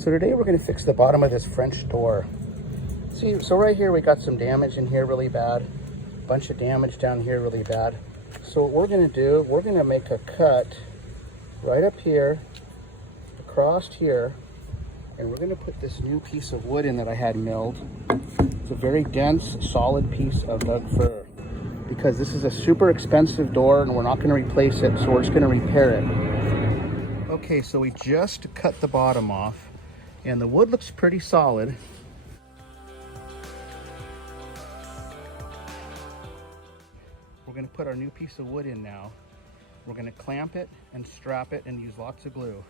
So today we're going to fix the bottom of this French door. See, so right here we got some damage in here really bad. Bunch of damage down here really bad. So what we're going to do, we're going to make a cut right up here, across here, and we're going to put this new piece of wood in that I had milled. It's a very dense, solid piece of Doug fir, because this is a super expensive door and we're not going to replace it, so we're just going to repair it. Okay, so we just cut the bottom off and the wood looks pretty solid. We're going to put our new piece of wood in now. We're going to clamp it and strap it and use lots of glue.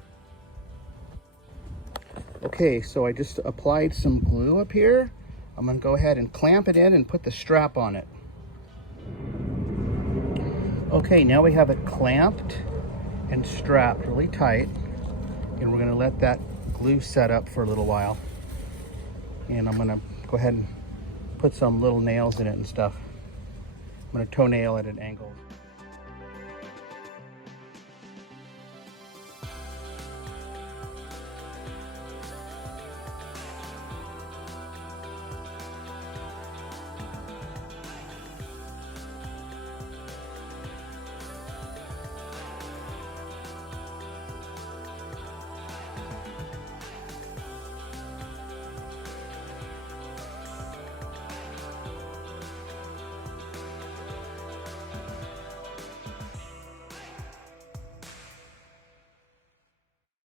Okay, so I just applied some glue up here. I'm going to go ahead and clamp it in and put the strap on it. Okay, now we have it clamped and strapped really tight, and we're going to let that glue set up for a little while. And I'm going to go ahead and put some little nails in it and stuff. I'm going to toenail it at angles.